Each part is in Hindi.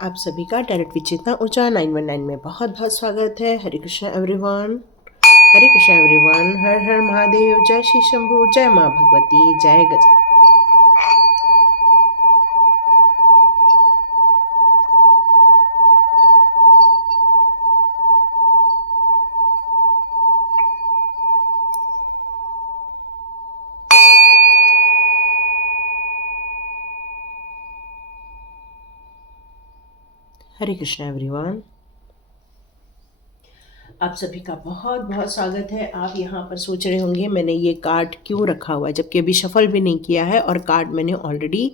आप सभी का डायरेक्ट विचेतना ऊर्जा 919 में बहुत बहुत स्वागत है। हरे कृष्णा एवरीवन, हरे कृष्णा एवरीवन। हर हर महादेव, जय श्री शंभू, जय माँ भगवती, जय गज। हरे कृष्णा एवरीवन, आप सभी का बहुत बहुत स्वागत है। आप यहाँ पर सोच रहे होंगे मैंने ये कार्ड क्यों रखा हुआ है, जबकि अभी शफल भी नहीं किया है और कार्ड मैंने ऑलरेडी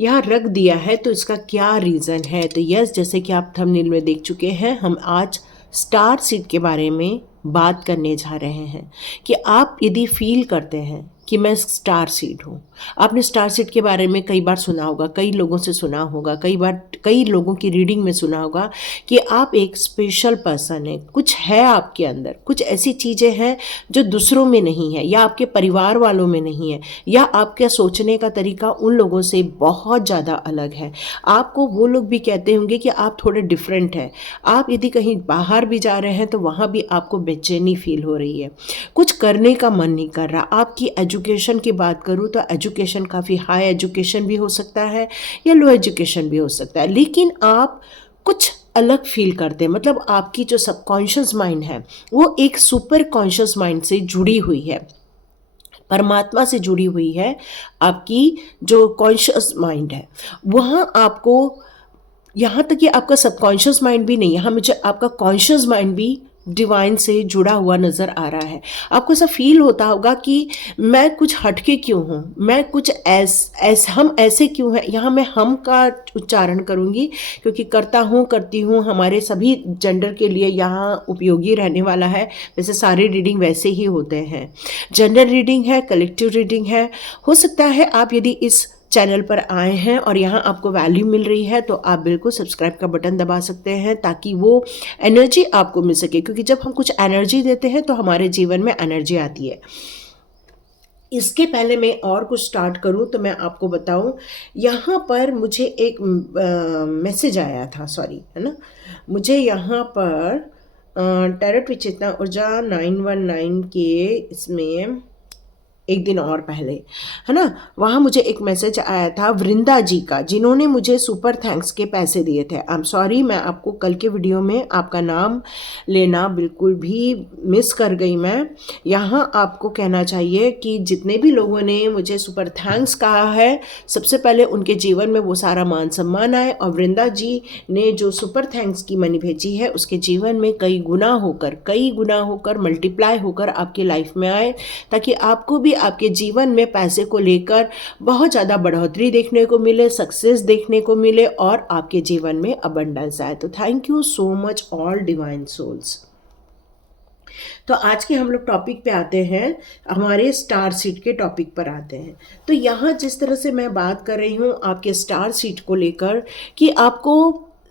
यहाँ रख दिया है, तो इसका क्या रीज़न है। तो यस, जैसे कि आप थंबनेल में देख चुके हैं, हम आज स्टार सीड के बारे में बात करने जा रहे हैं कि आप यदि फील करते हैं कि मैं स्टार सीड हूँ। आपने स्टार सीड के बारे में कई बार सुना होगा, कई लोगों से सुना होगा, कई बार कई लोगों की रीडिंग में सुना होगा कि आप एक स्पेशल पर्सन है। कुछ है आपके अंदर, कुछ ऐसी चीज़ें हैं जो दूसरों में नहीं है, या आपके परिवार वालों में नहीं है, या आपके सोचने का तरीका उन लोगों से बहुत ज़्यादा अलग है। आपको वो लोग भी कहते होंगे कि आप थोड़े डिफरेंट हैं। आप यदि कहीं बाहर भी जा रहे हैं तो वहाँ भी आपको बेचैनी फील हो रही है, कुछ करने का मन नहीं कर रहा। आपकी एजुकेशन की बात करूँ तो एजुकेशन काफ़ी हाई एजुकेशन भी हो सकता है या लो एजुकेशन भी हो सकता है, लेकिन आप कुछ अलग फील करते हैं। मतलब आपकी जो सबकॉन्शियस माइंड है वो एक सुपर कॉन्शियस माइंड से जुड़ी हुई है, परमात्मा से जुड़ी हुई है। आपकी जो कॉन्शियस माइंड है वहाँ आपको, यहाँ तक कि आपका सबकॉन्शियस माइंड भी नहीं, यहाँ मुझे आपका कॉन्शियस माइंड भी डिवाइन से जुड़ा हुआ नज़र आ रहा है। आपको ऐसा फील होता होगा कि मैं कुछ हटके क्यों हूँ, मैं कुछ हम ऐसे क्यों हैं। यहाँ मैं हम का उच्चारण करूँगी क्योंकि करता हूँ, करती हूँ हमारे सभी जेंडर के लिए यहाँ उपयोगी रहने वाला है। वैसे सारे रीडिंग वैसे ही होते हैं, जेंडर रीडिंग है, कलेक्टिव रीडिंग है। हो सकता है आप यदि इस चैनल पर आए हैं और यहाँ आपको वैल्यू मिल रही है तो आप बिल्कुल सब्सक्राइब का बटन दबा सकते हैं ताकि वो एनर्जी आपको मिल सके, क्योंकि जब हम कुछ एनर्जी देते हैं तो हमारे जीवन में एनर्जी आती है। इसके पहले मैं और कुछ स्टार्ट करूं तो मैं आपको बताऊं, यहाँ पर मुझे एक मैसेज आया था, सॉरी, है ना। मुझे यहाँ पर टैरोट विचेतना ऊर्जा 919 के इसमें एक दिन और पहले, है ना, वहाँ मुझे एक मैसेज आया था वृंदा जी का, जिन्होंने मुझे सुपर थैंक्स के पैसे दिए थे। आई एम सॉरी, मैं आपको कल के वीडियो में आपका नाम लेना बिल्कुल भी मिस कर गई। मैं यहाँ आपको कहना चाहिए कि जितने भी लोगों ने मुझे सुपर थैंक्स कहा है, सबसे पहले उनके जीवन में वो सारा मान सम्मान आए, और वृंदा जी ने जो सुपर थैंक्स की मनी भेजी है उसके जीवन में कई गुना होकर मल्टीप्लाई होकर आपकी लाइफ में आए, ताकि आपको भी आपके जीवन में पैसे को लेकर बहुत ज़्यादा बढ़ोतरी देखने को मिले, सक्सेस देखने को मिले, और आपके जीवन में अबंडेंस आए। तो thank you so much all divine souls. तो आज के हम लोग टॉपिक पे आते हैं, हमारे स्टार सीड के टॉपिक पर आते हैं। तो यहाँ जिस तरह से मैं बात कर रही हूँ आपके स्टार सीड को लेकर, कि आपको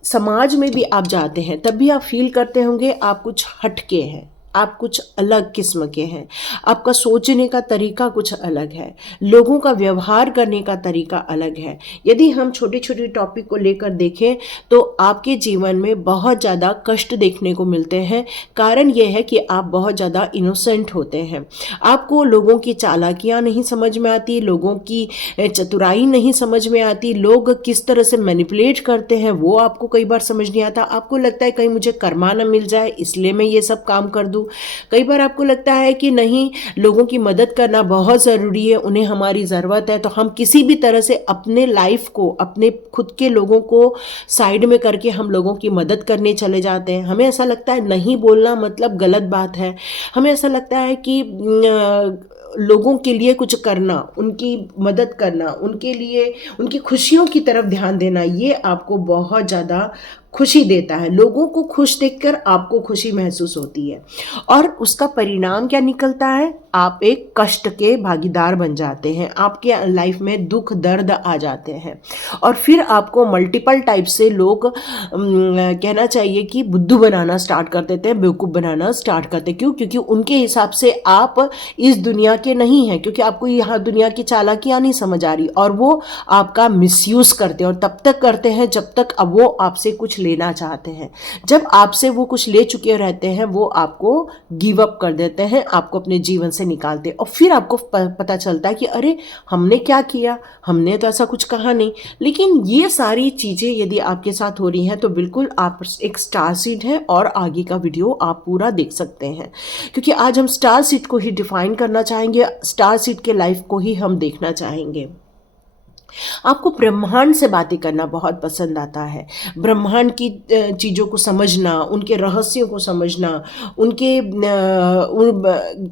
समाज में भी आप जाते हैं तब भी आप फील करते होंगे आप कुछ हटके हैं, आप कुछ अलग किस्म के हैं, आपका सोचने का तरीका कुछ अलग है, लोगों का व्यवहार करने का तरीका अलग है। यदि हम छोटे छोटे टॉपिक को लेकर देखें तो आपके जीवन में बहुत ज़्यादा कष्ट देखने को मिलते हैं। कारण यह है कि आप बहुत ज़्यादा इनोसेंट होते हैं, आपको लोगों की चालाकियाँ नहीं समझ में आती, लोगों की चतुराई नहीं समझ में आती, लोग किस तरह से मैनिपुलेट करते हैं वो आपको कई बार समझ नहीं आता। आपको लगता है कहीं मुझे कर्मा न मिल जाए इसलिए मैं ये सब काम कर दूँ। कई बार आपको लगता है कि नहीं, लोगों की मदद करना बहुत ज़रूरी है, उन्हें हमारी ज़रूरत है, तो हम किसी भी तरह से अपने लाइफ को, अपने खुद के लोगों को साइड में करके हम लोगों की मदद करने चले जाते हैं। हमें ऐसा लगता है नहीं बोलना मतलब गलत बात है। हमें ऐसा लगता है कि लोगों के लिए कुछ करना, उनकी मदद करना, उनके लिए उनकी खुशियों की तरफ ध्यान देना, ये आपको बहुत ज़्यादा खुशी देता है। लोगों को खुश देखकर आपको खुशी महसूस होती है और उसका परिणाम क्या निकलता है, आप एक कष्ट के भागीदार बन जाते हैं, आपके लाइफ में दुख दर्द आ जाते हैं और फिर आपको मल्टीपल टाइप से लोग कहना चाहिए कि बुद्धू बनाना स्टार्ट कर देते हैं, बेवकूफ़ बनाना स्टार्ट करते हैं। क्यों? क्योंकि उनके हिसाब से आप इस दुनिया के नहीं हैं, क्योंकि आपको यहाँ दुनिया की चालाकियाँ नहीं समझ आ रही और वो आपका मिसयूज़ करते हैं और तब तक करते हैं जब तक अब वो आपसे कुछ लेना चाहते हैं। जब आपसे वो कुछ ले चुके रहते हैं वो आपको गिव अप कर देते हैं, आपको अपने जीवन से निकालते हैं और फिर आपको पता चलता है कि अरे हमने क्या किया, हमने तो ऐसा कुछ कहा नहीं। लेकिन ये सारी चीज़ें यदि आपके साथ हो रही हैं तो बिल्कुल आप एक स्टार सीड है और आगे का वीडियो आप पूरा देख सकते हैं, क्योंकि आज हम स्टार सीड को ही डिफाइन करना चाहेंगे, स्टार सीड के लाइफ को ही हम देखना चाहेंगे। आपको ब्रह्मांड से बातें करना बहुत पसंद आता है, ब्रह्मांड की चीज़ों को समझना, उनके रहस्यों को समझना, उनके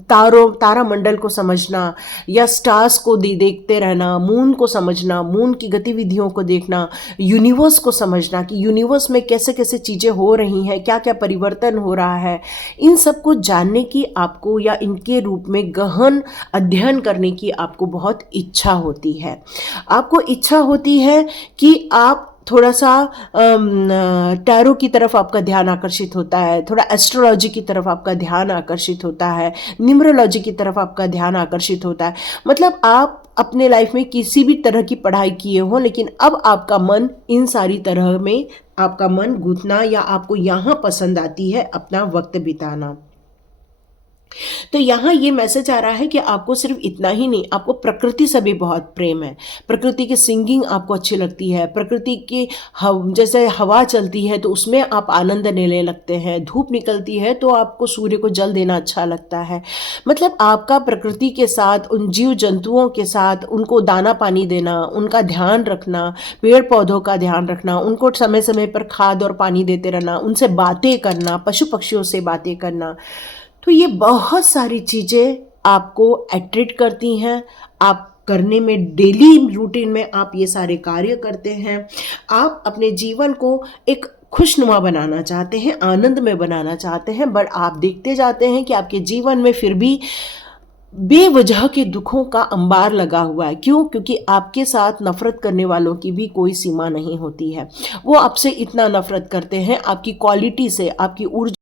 तारा मंडल को समझना या स्टार्स को देखते रहना, मून को समझना, मून की गतिविधियों को देखना, यूनिवर्स को समझना कि यूनिवर्स में कैसे कैसे चीज़ें हो रही हैं, क्या क्या परिवर्तन हो रहा है, इन सब को जानने की आपको या इनके रूप में गहन अध्ययन करने की आपको बहुत इच्छा होती है। आपको इच्छा होती है कि आप थोड़ा सा टैरो की तरफ आपका ध्यान आकर्षित होता है, थोड़ा एस्ट्रोलॉजी की तरफ आपका ध्यान आकर्षित होता है, न्यूमरोलॉजी की तरफ आपका ध्यान आकर्षित होता है। मतलब आप अपने लाइफ में किसी भी तरह की पढ़ाई किए हो, लेकिन अब आपका मन इन सारी तरह में आपका मन गूंथना या आपको यहाँ पसंद आती है अपना वक्त बिताना। तो यहाँ ये मैसेज आ रहा है कि आपको सिर्फ इतना ही नहीं, आपको प्रकृति से भी बहुत प्रेम है। प्रकृति की सिंगिंग आपको अच्छी लगती है, प्रकृति की जैसे हवा चलती है तो उसमें आप आनंद लेने लगते हैं, धूप निकलती है तो आपको सूर्य को जल देना अच्छा लगता है। मतलब आपका प्रकृति के साथ, उन जीव जंतुओं के साथ उनको दाना पानी देना, उनका ध्यान रखना, पेड़ पौधों का ध्यान रखना, उनको समय समय पर खाद और पानी देते रहना, उनसे बातें करना, पशु पक्षियों से बातें करना, तो ये बहुत सारी चीज़ें आपको अट्रैक्ट करती हैं। आप करने में डेली रूटीन में आप ये सारे कार्य करते हैं। आप अपने जीवन को एक खुशनुमा बनाना चाहते हैं, आनंद में बनाना चाहते हैं, बट आप देखते जाते हैं कि आपके जीवन में फिर भी बेवजह के दुखों का अंबार लगा हुआ है। क्यों? क्योंकि आपके साथ नफरत करने वालों की भी कोई सीमा नहीं होती है। वो आपसे इतना नफरत करते हैं, आपकी क्वालिटी से, आपकी ऊर्जा,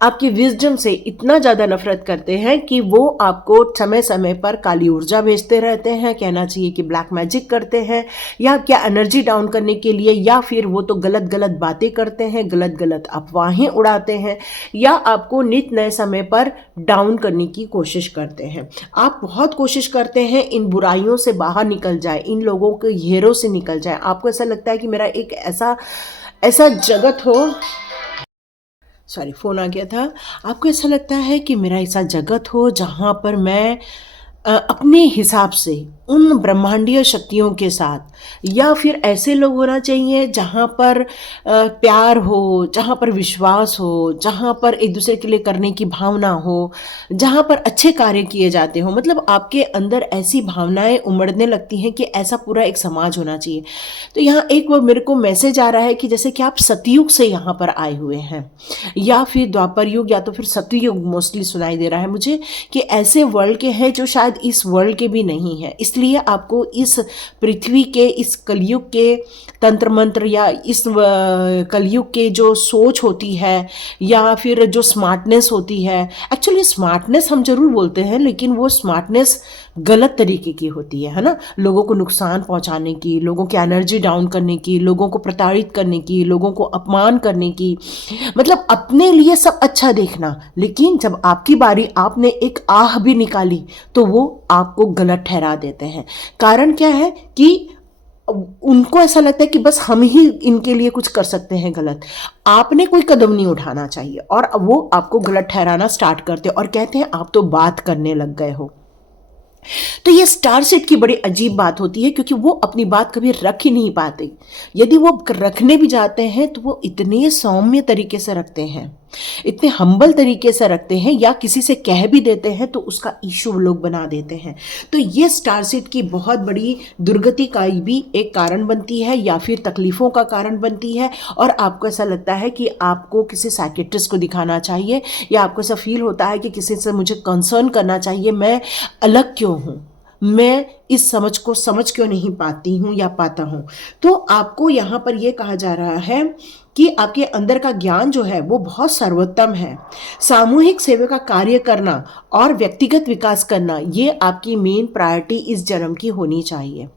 आपकी विजडम से इतना ज़्यादा नफरत करते हैं कि वो आपको समय समय पर काली ऊर्जा भेजते रहते हैं, कहना चाहिए कि ब्लैक मैजिक करते हैं, या क्या एनर्जी डाउन करने के लिए, या फिर वो तो गलत गलत बातें करते हैं, गलत गलत अफवाहें उड़ाते हैं, या आपको नित नए समय पर डाउन करने की कोशिश करते हैं। आप बहुत कोशिश करते हैं इन बुराइयों से बाहर निकल जाए, इन लोगों के घेरों से निकल जाए। आपको ऐसा लगता है कि मेरा एक ऐसा जगत हो, सॉरी फ़ोन आ गया था। आपको ऐसा लगता है कि मेरा ऐसा जगत हो जहाँ पर मैं अपने हिसाब से उन ब्रह्मांडीय शक्तियों के साथ, या फिर ऐसे लोग होना चाहिए जहाँ पर प्यार हो, जहाँ पर विश्वास हो, जहाँ पर एक दूसरे के लिए करने की भावना हो, जहाँ पर अच्छे कार्य किए जाते हो। मतलब आपके अंदर ऐसी भावनाएं उमड़ने लगती हैं कि ऐसा पूरा एक समाज होना चाहिए। तो यहाँ एक वो मेरे को मैसेज आ रहा है कि जैसे कि आप सतयुग से यहाँ पर आए हुए हैं, या फिर द्वापर युग, या तो फिर सतयुग मोस्टली सुनाई दे रहा है मुझे, कि ऐसे वर्ल्ड के हैं जो शायद इस वर्ल्ड के भी नहीं है। इसलिए आपको इस पृथ्वी के, इस कलयुग के तंत्र मंत्र, या इस कलयुग के जो सोच होती है, या फिर जो स्मार्टनेस होती है, एक्चुअली स्मार्टनेस हम जरूर बोलते हैं लेकिन वो स्मार्टनेस गलत तरीके की होती है ना, लोगों को नुकसान पहुंचाने की, लोगों की एनर्जी डाउन करने की, लोगों को प्रताड़ित करने की, लोगों को अपमान करने की, मतलब अपने लिए सब अच्छा देखना, लेकिन जब आपकी बारी, आपने एक आह भी निकाली तो वो आपको गलत ठहरा देते हैं। कारण क्या है कि उनको ऐसा लगता है कि बस हम ही इनके लिए कुछ कर सकते हैं गलत, आपने कोई कदम नहीं उठाना चाहिए, और वो आपको गलत ठहराना स्टार्ट करते हैं और कहते हैं आप तो बात करने लग गए हो। तो ये स्टार सेट की बड़ी अजीब बात होती है, क्योंकि वो अपनी बात कभी रख ही नहीं पाते। यदि वो रखने भी जाते हैं तो वो इतने सौम्य तरीके से रखते हैं, इतने हम्बल तरीके से रखते हैं, या किसी से कह भी देते हैं तो उसका इशू लोग बना देते हैं। तो ये स्टार सीड की बहुत बड़ी दुर्गति का भी एक कारण बनती है, या फिर तकलीफ़ों का कारण बनती है। और आपको ऐसा लगता है कि आपको किसी साइकेट्रिस्ट को दिखाना चाहिए, या आपको ऐसा फील होता है कि किसी से मुझे कंसर्न करना चाहिए, मैं अलग क्यों हूँ, मैं इस समझ को समझ क्यों नहीं पाती हूँ या पाता हूँ। तो आपको यहाँ पर ये कहा जा रहा है कि आपके अंदर का ज्ञान जो है वो बहुत सर्वोत्तम है। सामूहिक सेवा का कार्य करना और व्यक्तिगत विकास करना, ये आपकी मेन प्रायोरिटी इस जन्म की होनी चाहिए।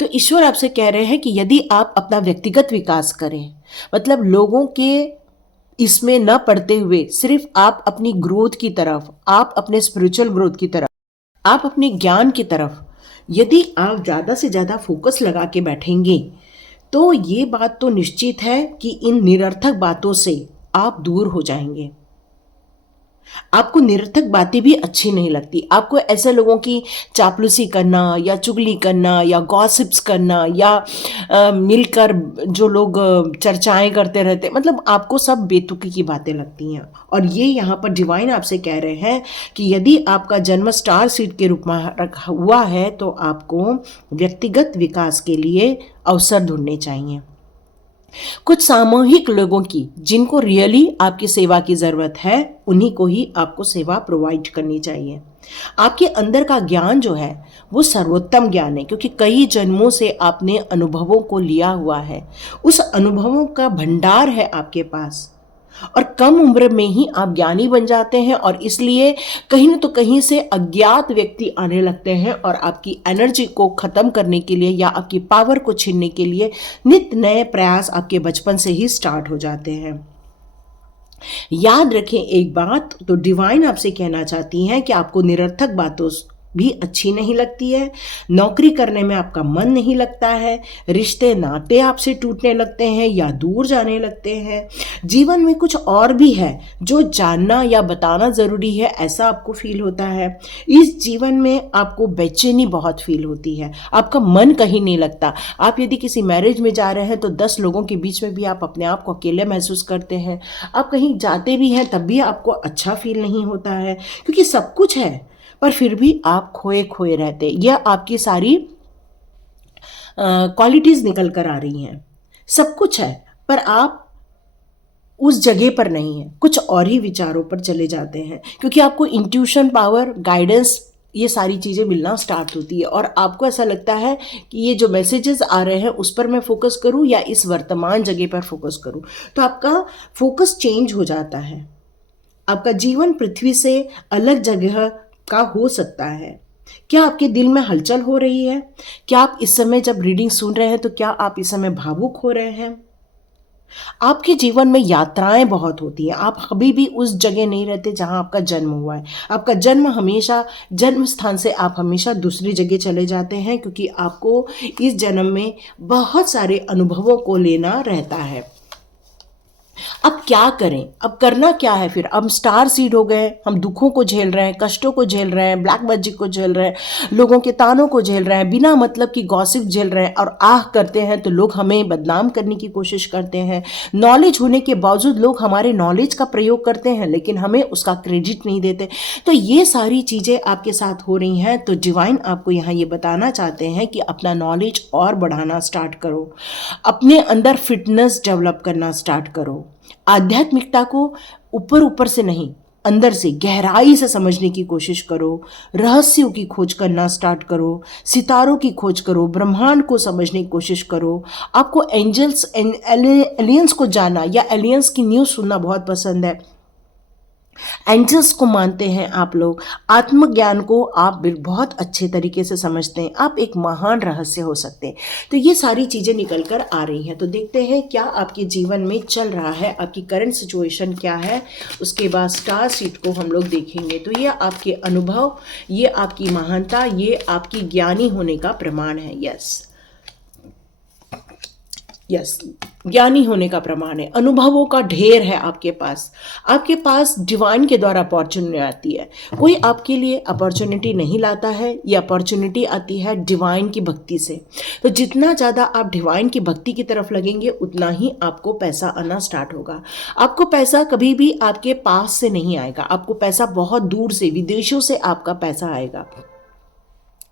तो ईश्वर आपसे कह रहे हैं कि यदि आप अपना व्यक्तिगत विकास करें, मतलब लोगों के इसमें न पड़ते हुए सिर्फ आप अपनी ग्रोथ की तरफ, आप अपने स्पिरिचुअल ग्रोथ की तरफ, आप अपने ज्ञान की तरफ यदि आप ज़्यादा से ज़्यादा फोकस लगा के बैठेंगे, तो ये बात तो निश्चित है कि इन निरर्थक बातों से आप दूर हो जाएंगे। आपको निरर्थक बातें भी अच्छी नहीं लगती। आपको ऐसे लोगों की चापलूसी करना या चुगली करना या गॉसिप्स करना या मिलकर जो लोग चर्चाएं करते रहते, मतलब आपको सब बेतुकी की बातें लगती हैं। और ये यहाँ पर डिवाइन आपसे कह रहे हैं कि यदि आपका जन्म स्टार सीड के रूप में रखा हुआ है तो आपको व्यक्तिगत विकास के लिए अवसर ढूंढने चाहिए। कुछ सामूहिक लोगों की, जिनको रियली आपकी सेवा की ज़रूरत है, उन्हीं को ही आपको सेवा प्रोवाइड करनी चाहिए। आपके अंदर का ज्ञान जो है वो सर्वोत्तम ज्ञान है, क्योंकि कई जन्मों से आपने अनुभवों को लिया हुआ है। उस अनुभवों का भंडार है आपके पास, और कम उम्र में ही आप ज्ञानी बन जाते हैं, और इसलिए कहीं न तो कहीं से अज्ञात व्यक्ति आने लगते हैं और आपकी एनर्जी को ख़त्म करने के लिए या आपकी पावर को छीनने के लिए नित नए प्रयास आपके बचपन से ही स्टार्ट हो जाते हैं। याद रखें एक बात, तो डिवाइन आपसे कहना चाहती हैं कि आपको निरर्थक बातों भी अच्छी नहीं लगती है, नौकरी करने में आपका मन नहीं लगता है, रिश्ते नाते आपसे टूटने लगते हैं या दूर जाने लगते हैं, जीवन में कुछ और भी है जो जानना या बताना ज़रूरी है, ऐसा आपको फील होता है। इस जीवन में आपको बेचैनी बहुत फील होती है, आपका मन कहीं नहीं लगता। आप यदि किसी मैरिज में जा रहे हैं तो 10 लोगों के बीच में भी आप अपने आप को अकेले महसूस करते हैं। आप कहीं जाते भी हैं तब भी आपको अच्छा फील नहीं होता है, क्योंकि सब कुछ है पर फिर भी आप खोए खोए रहते। यह आपकी सारी क्वालिटीज़ निकल कर आ रही हैं। सब कुछ है पर आप उस जगह पर नहीं हैं, कुछ और ही विचारों पर चले जाते हैं, क्योंकि आपको इंट्यूशन पावर, गाइडेंस, ये सारी चीज़ें मिलना स्टार्ट होती है और आपको ऐसा लगता है कि ये जो मैसेजेस आ रहे हैं उस पर मैं फोकस करूं या इस वर्तमान जगह पर फोकस करूं। तो आपका फोकस चेंज हो जाता है। आपका जीवन पृथ्वी से अलग जगह का हो सकता है। क्या आपके दिल में हलचल हो रही है? क्या आप इस समय जब रीडिंग सुन रहे हैं तो क्या आप इस समय भावुक हो रहे हैं? आपके जीवन में यात्राएं बहुत होती हैं। आप कभी भी उस जगह नहीं रहते जहां आपका जन्म हुआ है। आपका जन्म हमेशा, जन्म स्थान से आप हमेशा दूसरी जगह चले जाते हैं, क्योंकि आपको इस जन्म में बहुत सारे अनुभवों को लेना रहता है। अब क्या करें? अब करना क्या है फिर? अब स्टार सीड हो गए, हम दुखों को झेल रहे हैं, कष्टों को झेल रहे हैं, ब्लैक मैजिक को झेल रहे हैं, लोगों के तानों को झेल रहे हैं, बिना मतलब की गॉसिप झेल रहे हैं, और आह करते हैं तो लोग हमें बदनाम करने की कोशिश करते हैं। नॉलेज होने के बावजूद लोग हमारे नॉलेज का प्रयोग करते हैं लेकिन हमें उसका क्रेडिट नहीं देते। तो ये सारी चीज़ें आपके साथ हो रही हैं। तो डिवाइन आपको यहाँ ये बताना चाहते हैं कि अपना नॉलेज और बढ़ाना स्टार्ट करो, अपने अंदर फिटनेस डेवलप करना स्टार्ट करो, आध्यात्मिकता को ऊपर ऊपर से नहीं, अंदर से गहराई से समझने की कोशिश करो, रहस्यों की खोज करना स्टार्ट करो, सितारों की खोज करो, ब्रह्मांड को समझने की कोशिश करो। आपको एंजल्स, एलियंस को जानना या एलियंस की न्यूज़ सुनना बहुत पसंद है। एंजल्स को मानते हैं आप लोग, आत्मज्ञान को आप बहुत अच्छे तरीके से समझते हैं, आप एक महान रहस्य हो सकते हैं। तो ये सारी चीज़ें निकल कर आ रही हैं। तो देखते हैं क्या आपके जीवन में चल रहा है, आपकी करंट सिचुएशन क्या है। उसके बाद स्टार सीड को हम लोग देखेंगे। तो ये आपके अनुभव, ये आपकी महानता, ये आपकी ज्ञानी होने का प्रमाण है। यस, ज्ञानी होने का प्रमाण है, अनुभवों का ढेर है आपके पास डिवाइन के द्वारा अपॉर्चुनिटी आती है। कोई आपके लिए अपॉर्चुनिटी नहीं लाता है, ये अपॉर्चुनिटी आती है डिवाइन की भक्ति से। तो जितना ज़्यादा आप डिवाइन की भक्ति की तरफ लगेंगे उतना ही आपको पैसा आना स्टार्ट होगा। आपको पैसा कभी भी आपके पास से नहीं आएगा, आपको पैसा बहुत दूर से, विदेशों से आपका पैसा आएगा।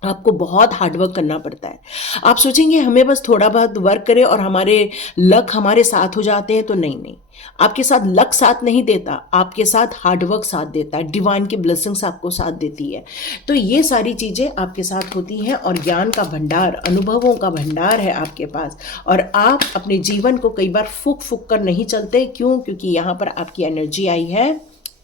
आपको बहुत हार्डवर्क करना पड़ता है। आप सोचेंगे हमें बस थोड़ा बहुत वर्क करें और हमारे लक हमारे साथ हो जाते हैं, तो नहीं नहीं, आपके साथ लक साथ नहीं देता, आपके साथ हार्डवर्क साथ देता है, डिवाइन की ब्लेसिंग्स आपको साथ देती है। तो ये सारी चीज़ें आपके साथ होती हैं और ज्ञान का भंडार, अनुभवों का भंडार है आपके पास। और आप अपने जीवन को कई बार फूक फूक कर नहीं चलते। क्यों? क्योंकि यहाँ पर आपकी एनर्जी आई है।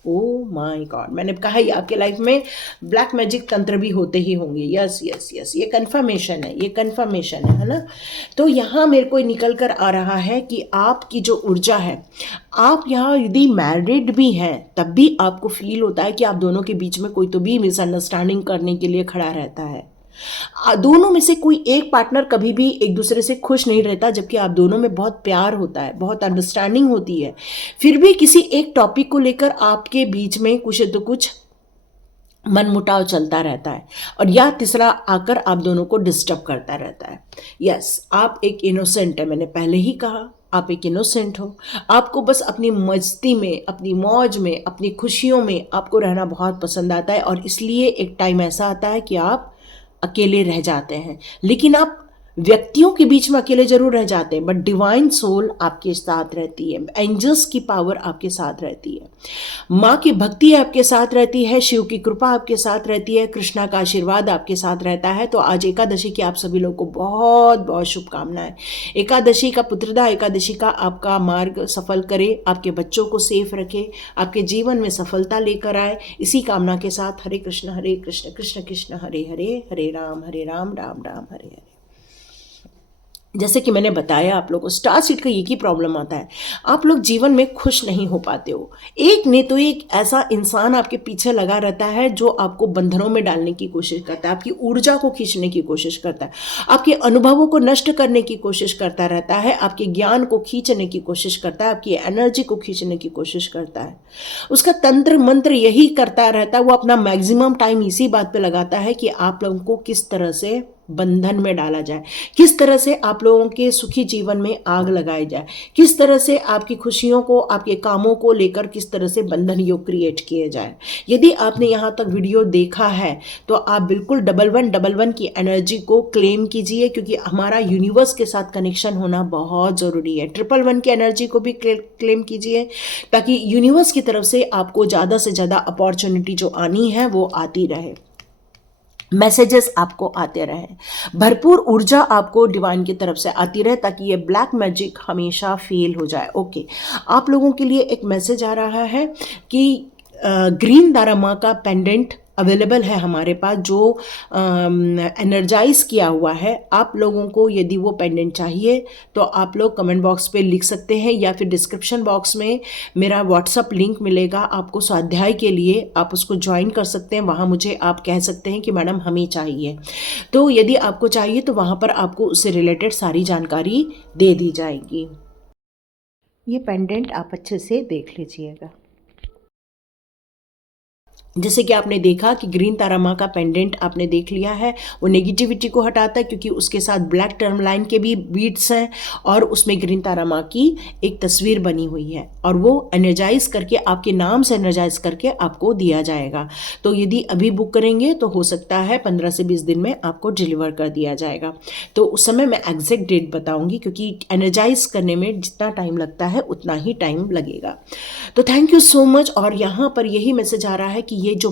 ओ माय गॉड, मैंने कहा ही आपके लाइफ में ब्लैक मैजिक तंत्र भी होते ही होंगे। यस यस यस, ये कंफर्मेशन है, ये कंफर्मेशन है ना। तो यहाँ मेरे को निकल कर आ रहा है कि आपकी जो ऊर्जा है, आप यहाँ यदि मैरिड भी हैं तब भी आपको फील होता है कि आप दोनों के बीच में कोई तो भी मिसअंडरस्टैंडिंग करने के लिए खड़ा रहता है। दोनों में से कोई एक पार्टनर कभी भी एक दूसरे से खुश नहीं रहता, जबकि आप दोनों में बहुत प्यार होता है, बहुत अंडरस्टैंडिंग होती है। फिर भी किसी एक टॉपिक को लेकर आपके बीच में कुछ तो कुछ मनमुटाव चलता रहता है, और या तीसरा आकर आप दोनों को डिस्टर्ब करता रहता है। यस, आप एक इनोसेंट है, मैंने पहले ही कहा आप एक इनोसेंट हो। आपको बस अपनी मस्ती में, अपनी मौज में, अपनी खुशियों में आपको रहना बहुत पसंद आता है, और इसलिए एक टाइम ऐसा आता है कि आप अकेले रह जाते हैं। लेकिन आप व्यक्तियों के बीच में अकेले जरूर रह जाते हैं, बट डिवाइन सोल आपके साथ रहती है, एंजल्स की पावर आपके साथ रहती है, माँ की भक्ति आपके साथ रहती है, शिव की कृपा आपके साथ रहती है, कृष्णा का आशीर्वाद आपके साथ रहता है। तो आज एकादशी की आप सभी लोगों को बहुत बहुत शुभकामनाएं। एकादशी का पुत्रदा एकादशी का आपका मार्ग सफल करे, आपके बच्चों को सेफ रखे, आपके जीवन में सफलता लेकर आए, इसी कामना के साथ हरे कृष्ण कृष्ण कृष्ण हरे हरे, हरे राम राम राम हरे हरे। जैसे कि मैंने बताया आप लोगों को, स्टार सीड का एक ही प्रॉब्लम आता है, आप लोग जीवन में खुश नहीं हो पाते हो। एक ने तो एक ऐसा इंसान आपके पीछे लगा रहता है जो आपको बंधनों में डालने की कोशिश करता है, आपकी ऊर्जा को खींचने की कोशिश करता है, आपके अनुभवों को नष्ट करने की कोशिश करता रहता है, आपके ज्ञान को खींचने की कोशिश करता है, आपकी एनर्जी को खींचने की कोशिश करता है। उसका तंत्र मंत्र यही करता रहता है, वो अपना मैक्सिमम टाइम इसी बात पे लगाता है कि आप लोगों को किस तरह से बंधन में डाला जाए, किस तरह से आप लोगों के सुखी जीवन में आग लगाई जाए, किस तरह से आपकी खुशियों को, आपके कामों को लेकर किस तरह से बंधन योग क्रिएट किए जाए। यदि आपने यहाँ तक वीडियो देखा है तो आप बिल्कुल 1111 की एनर्जी को क्लेम कीजिए, क्योंकि हमारा यूनिवर्स के साथ कनेक्शन होना बहुत ज़रूरी है। 1111 की एनर्जी को भी क्लेम कीजिए, ताकि यूनिवर्स की तरफ से आपको ज़्यादा से ज़्यादा अपॉर्चुनिटी जो आनी है वो आती रहे, मैसेजेस आपको आते रहे, भरपूर ऊर्जा आपको डिवाइन की तरफ से आती रहे, ताकि ये ब्लैक मैजिक हमेशा फेल हो जाए। ओके, आप लोगों के लिए एक मैसेज आ रहा है कि ग्रीन दारमा का पेंडेंट अवेलेबल है हमारे पास, जो एनर्जाइज किया हुआ है। आप लोगों को यदि वो पेंडेंट चाहिए तो आप लोग कमेंट बॉक्स पे लिख सकते हैं, या फिर डिस्क्रिप्शन बॉक्स में मेरा व्हाट्सअप लिंक मिलेगा आपको स्वाध्याय के लिए, आप उसको ज्वाइन कर सकते हैं। वहाँ मुझे आप कह सकते हैं कि मैडम हमें चाहिए, तो यदि आपको चाहिए तो वहाँ पर आपको उससे रिलेटेड सारी जानकारी दे दी जाएगी। ये पेंडेंट आप अच्छे से देख लीजिएगा। जैसे कि आपने देखा कि ग्रीन तारा माँ का पेंडेंट आपने देख लिया है, वो नेगेटिविटी को हटाता है, क्योंकि उसके साथ ब्लैक टर्म लाइन के भी बीट्स हैं, और उसमें ग्रीन तारा माँ की एक तस्वीर बनी हुई है, और वो एनर्जाइज करके आपके नाम से एनर्जाइज करके आपको दिया जाएगा। तो यदि अभी बुक करेंगे तो हो सकता है 15 से 20 दिन में आपको डिलीवर कर दिया जाएगा। तो उस समय मैं एग्जैक्ट डेट बताऊंगी, क्योंकि एनर्जाइज करने में जितना टाइम लगता है उतना ही टाइम लगेगा। तो थैंक यू सो मच। और यहाँ पर यही मैसेज आ रहा है कि ये जो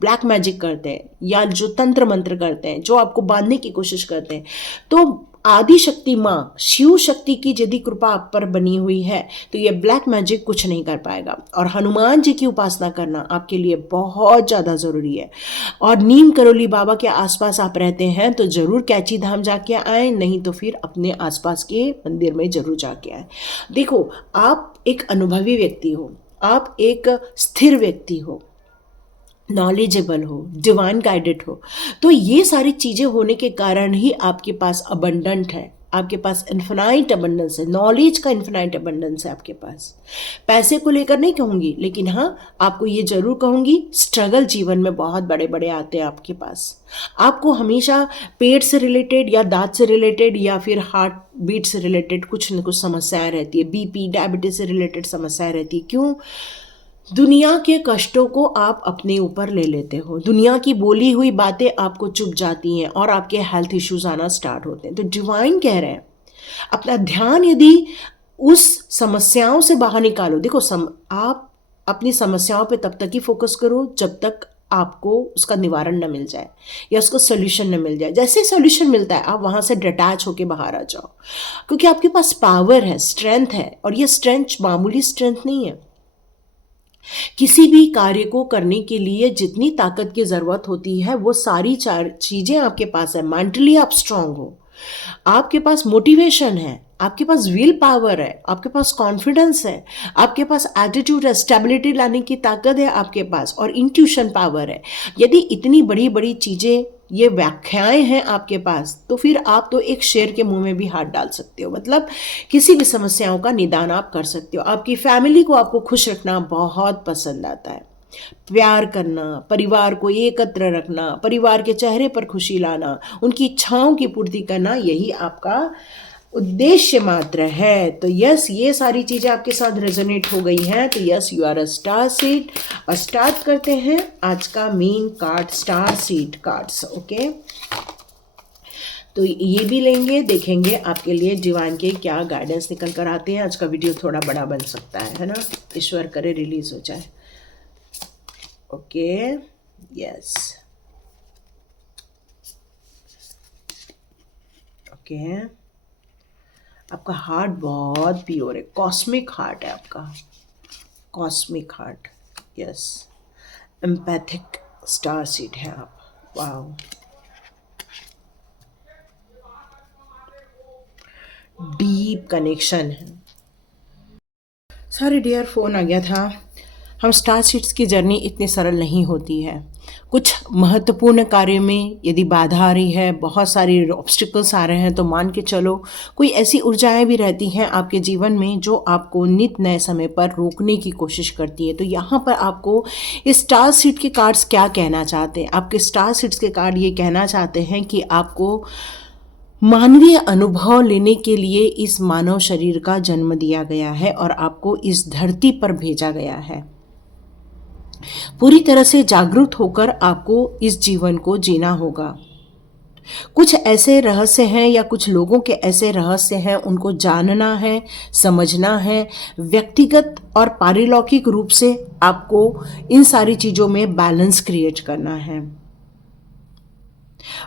ब्लैक मैजिक करते हैं या जो तंत्र मंत्र करते हैं, जो आपको बांधने की कोशिश करते हैं, तो आदि शक्ति माँ शिव शक्ति की यदि कृपा आप पर बनी हुई है तो ये ब्लैक मैजिक कुछ नहीं कर पाएगा। और हनुमान जी की उपासना करना आपके लिए बहुत ज़्यादा ज़रूरी है। और नीम करोली बाबा के आसपास आप रहते हैं तो ज़रूर कैची धाम जाके आए, नहीं तो फिर अपने आसपास के मंदिर में ज़रूर जाके आए। देखो, आप एक अनुभवी व्यक्ति हो, आप एक स्थिर व्यक्ति हो, नॉलेजेबल हो, डिवाइन गाइडेड हो, तो ये सारी चीज़ें होने के कारण ही आपके पास अबंडेंट है, आपके पास इन्फिनाइट अबंडेंस है, नॉलेज का इन्फिनाइट अबंडेंस है आपके पास। पैसे को लेकर नहीं कहूँगी, लेकिन हाँ आपको ये जरूर कहूँगी स्ट्रगल जीवन में बहुत बड़े बड़े आते हैं आपके पास। आपको हमेशा पेट से रिलेटेड या दांत से रिलेटेड या फिर हार्ट बीट से रिलेटेड कुछ न कुछ समस्याएं रहती है, बीपी डायबिटीज से रिलेटेड समस्याएं रहती है। क्यों? दुनिया के कष्टों को आप अपने ऊपर ले लेते हो, दुनिया की बोली हुई बातें आपको चुभ जाती हैं और आपके हेल्थ इश्यूज आना स्टार्ट होते हैं। तो डिवाइन कह रहे हैं अपना ध्यान यदि उस समस्याओं से बाहर निकालो। देखो आप अपनी समस्याओं पे तब तक ही फोकस करो जब तक आपको उसका निवारण न मिल जाए या उसका सोल्यूशन न मिल जाए। जैसे सोल्यूशन मिलता है आप वहाँ से डिटैच होके बाहर आ जाओ, क्योंकि आपके पास पावर है, स्ट्रेंथ है, और ये स्ट्रेंथ मामूली स्ट्रेंथ नहीं है। किसी भी कार्य को करने के लिए जितनी ताकत की ज़रूरत होती है वो सारी चार चीज़ें आपके पास है। मेंटली आप स्ट्रांग हो, आपके पास मोटिवेशन है, आपके पास विल पावर है, आपके पास कॉन्फिडेंस है, आपके पास एटीट्यूड है, स्टेबिलिटी लाने की ताकत है आपके पास, और इंट्यूशन पावर है। यदि इतनी बड़ी बड़ी चीज़ें, ये व्याख्याएं हैं आपके पास, तो फिर आप तो एक शेर के मुंह में भी हाथ डाल सकते हो। मतलब किसी भी समस्याओं का निदान आप कर सकते हो। आपकी फैमिली को आपको खुश रखना बहुत पसंद आता है, प्यार करना, परिवार को एकत्र रखना, परिवार के चेहरे पर खुशी लाना, उनकी इच्छाओं की पूर्ति करना, यही आपका उद्देश्य मात्र है। तो यस, ये सारी चीज़ें आपके साथ रेजोनेट हो गई हैं, तो yes you are a star seed. और स्टार्ट करते हैं आज का main card, star seed cards. Okay, तो ये भी लेंगे, देखेंगे आपके लिए डिवाइन के क्या गाइडेंस निकल कर आते हैं। आज का वीडियो थोड़ा बड़ा बन सकता है ना, ईश्वर करे रिलीज हो जाए। ओके, यस, ओके, आपका हार्ट बहुत प्योर है, कॉस्मिक हार्ट है आपका, cosmic heart. Yes, empathic star seed है आप। वाओ, डीप कनेक्शन है। सॉरी डियर, फोन आ गया था। हम स्टार सीड्स की जर्नी इतनी सरल नहीं होती है। कुछ महत्वपूर्ण कार्य में यदि बाधा आ रही है, बहुत सारी ऑब्स्टिकल्स आ रहे हैं, तो मान के चलो कोई ऐसी ऊर्जाएं भी रहती हैं आपके जीवन में जो आपको नित नए समय पर रोकने की कोशिश करती है। तो यहाँ पर आपको इस स्टार सीड के कार्ड्स क्या कहना चाहते हैं? आपके स्टार सीड्स के कार्ड ये कहना चाहते हैं कि आपको मानवीय अनुभव लेने के लिए इस मानव शरीर का जन्म दिया गया है और आपको इस धरती पर भेजा गया है। पूरी तरह से जागरूक होकर आपको इस जीवन को जीना होगा। कुछ ऐसे रहस्य हैं या कुछ लोगों के ऐसे रहस्य हैं, उनको जानना है, समझना है। व्यक्तिगत और पारिलौकिक रूप से आपको इन सारी चीज़ों में बैलेंस क्रिएट करना है।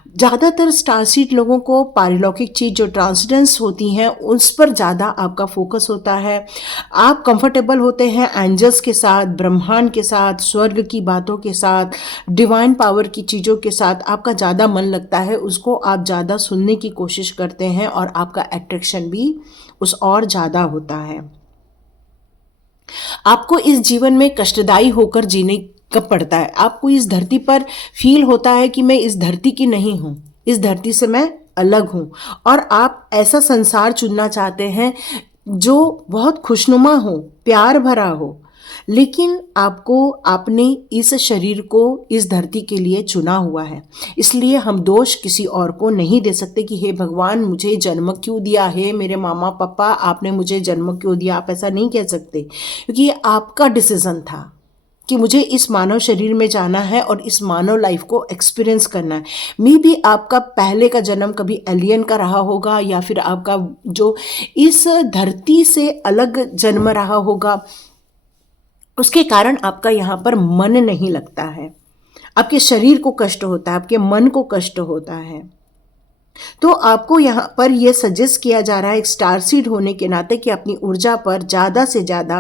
ज़्यादातर स्टारसीड लोगों को पारिलौकिक चीज़ जो ट्रांसडेंस होती हैं उस पर ज़्यादा आपका फोकस होता है। आप कंफर्टेबल होते हैं एंजल्स के साथ, ब्रह्मांड के साथ, स्वर्ग की बातों के साथ, डिवाइन पावर की चीज़ों के साथ आपका ज़्यादा मन लगता है, उसको आप ज़्यादा सुनने की कोशिश करते हैं और आपका अट्रैक्शन भी उस और ज़्यादा होता है। आपको इस जीवन में कष्टदायी होकर जीने कब पड़ता है। आपको इस धरती पर फील होता है कि मैं इस धरती की नहीं हूँ, इस धरती से मैं अलग हूँ, और आप ऐसा संसार चुनना चाहते हैं जो बहुत खुशनुमा हो, प्यार भरा हो, लेकिन आपने इस शरीर को इस धरती के लिए चुना हुआ है। इसलिए हम दोष किसी और को नहीं दे सकते कि हे भगवान मुझे जन्म क्यों दिया, हे मेरे मामा पापा आपने मुझे जन्म क्यों दिया। आप ऐसा नहीं कह सकते, क्योंकि ये आपका डिसीजन था कि मुझे इस मानव शरीर में जाना है और इस मानव लाइफ को एक्सपीरियंस करना है। मे बी आपका पहले का जन्म कभी एलियन का रहा होगा, या फिर आपका जो इस धरती से अलग जन्म रहा होगा, उसके कारण आपका यहाँ पर मन नहीं लगता है, आपके शरीर को कष्ट होता है, आपके मन को कष्ट होता है। तो आपको यहाँ पर यह सजेस्ट किया जा रहा है एक स्टार सीड होने के नाते कि अपनी ऊर्जा पर ज़्यादा से ज़्यादा